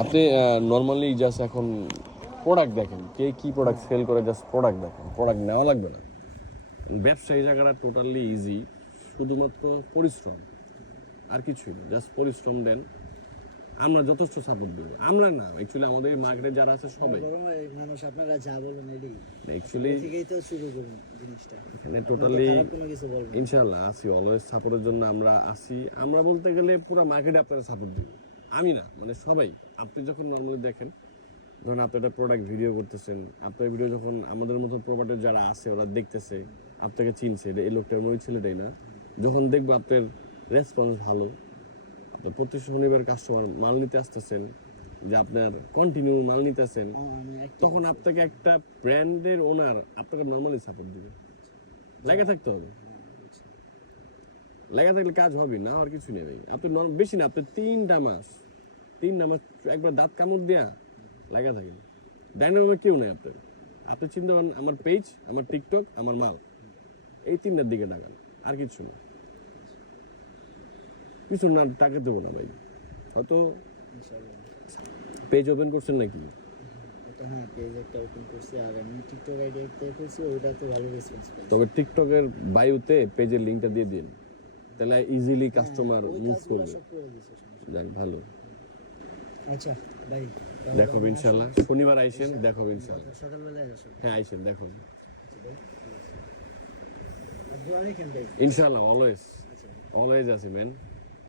আপনি normally just এখন product দেখেন, কে কি প্রোডাক্ট সেল করে, জাস্ট প্রোডাক্ট দেখেন, প্রোডাক্ট নেওয়া লাগবে না। ব্যবসায়ী জায়গাটা টোটালি ইজি, শুধুমাত্র পরিশ্রম, আর কিছুই না। জাস্ট পরিশ্রম দেন, আমরা যথেষ্ট সাপোর্ট দেবো। আমরা না, অ্যাকচুয়ালি আমাদের মার্কেটে যারা আছে সবাই মানুষ, আপনারা যা বলেন এটাই অ্যাকচুয়ালি থেকেই তো শুরু করুন জিনিসটা। এখানে টোটালি কোনো কিছু বলবেন ইনশাআল্লাহ আসি, অলওয়েজ সাপোর্টের জন্য আমরা আসি। আমরা বলতে গেলে পুরো মার্কেটে আপনারা সাপোর্ট দিব, আমি না মানে সবাই। আপনি যখন নর্মালি দেখেন, ধরুন আপনি একটা প্রোডাক্ট ভিডিও করতেছেন, আপনার ভিডিও যখন আমাদের মতো প্রোভাইডার যারা আছে ওরা দেখতেছে, আপনাকে চিনছে, এই লোকটা ওই ছেলেটাই না, যখন দেখবো আপনার রেসপন্স ভালো, আপনার প্রতি শনিবার কাস্টমার মাল নিতে আসতেছেন, যে আপনার কন্টিনিউ মাল নিতেছেন, তখন আপনাকে একটা ব্র্যান্ডের ওনার আপনাকে নর্মালি সাপোর্ট দিবে। লেগে থাকতে হবে, লেগে থাকলে কাজ হবে না, আর কিছু নেই ভাই। আপনি বেশি না, আপনি 3টা মাস একবার দাঁত কামড় দেয়া লাগা থাকে। ডাইনামে কেউ নেই আপনার, আপনি চিন্তা করেন আমার পেজ, আমার টিকটক, আমার মাল, এই 3টার দিকে তাকান, আর কিছু না। কিছু না তাকে দেবো না ভাই। হয়তো পেজ ওপেন করছেন নাকি? হ্যাঁ, পেজ একটা ওপেন করছি, আর আমি টিকটক আইডি একটা করছি, ওইটা তো ভালো রেসপন্স পাই। তবে টিকটকের বায়োতে পেজের লিঙ্কটা দিয়ে দিন, তাহলে ইজিলি কাস্টমার মুভ করবে। যাক ভালো, আচ্ছা ভাই, দেখো ইনশাল্লাহ শনিবার আইসেন, দেখো ইনশাল্লাহ সকালবেলায় আসো। হ্যাঁ আইসেন, দেখো দোয়া রেখেন ভাই। ইনশাল্লাহ, অলওয়েজ অলওয়েজ আছি ম্যান।